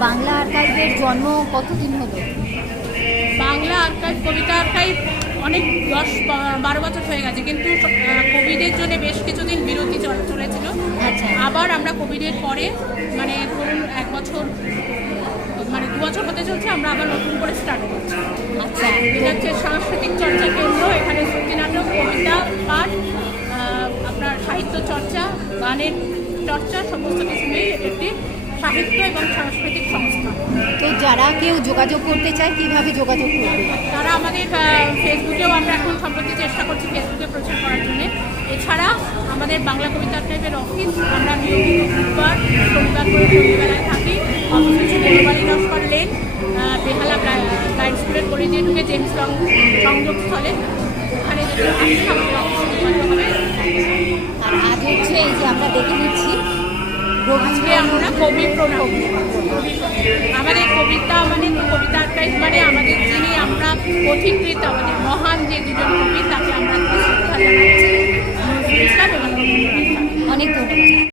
বাংলা আর্কাইভের জন্ম কতদিন হলো? বাংলা আর্কাইভ কবিতা আর্কাইভ অনেক দশ বারো বছর হয়ে গেছে কিন্তু কোভিডের জন্য বেশ কিছুদিন বিরতি চল- চলেছিল। আচ্ছা। আবার আমরা কোভিডের পরে মানে ধরুন এক বছর মানে দু বছর হতে চলছে আমরা আবার নতুন করে স্টার্ট করছি। আচ্ছা। এটা হচ্ছে সাংস্কৃতিক চর্চা কেন্দ্র এখানে শ্রুতি নাটক কবিতা পাঠ আপনার সাহিত্য চর্চা গানের চর্চা সমস্ত কিছু নিয়ে এটি একটি সাহিত্য এবং সাংস্কৃতিক সংস্থা। তো যারা কেউ যোগাযোগ করতে চায় কীভাবে যোগাযোগ করবে? তারা আমাদের ফেসবুকেও আমরা এখন সম্প্রতি চেষ্টা করছি ফেসবুকে প্রচার করার জন্য। এছাড়া আমাদের বাংলা কবিতা আর্কাইভের অফিস আমরা বুধবার শনিবার করে সন্ধ্যেবেলায় থাকি। অফিস হচ্ছে লস্কর লেন বেহালা গাইড স্কুলের দিয়ে ঢুকে জেমস লং সংযোগস্থলে। ওখানে যদি আসেন আমাদের অফিসে হবে। আর আজ হচ্ছে এই যে আমরা দেখে নিচ্ছি আজকে আমরা কবি আমার এই কবিতা মানে কবিতা মানে আমাদের যিনি আমরা পথিকৃত আমাদের মহান যে দুজন কবি, তাকে আমরা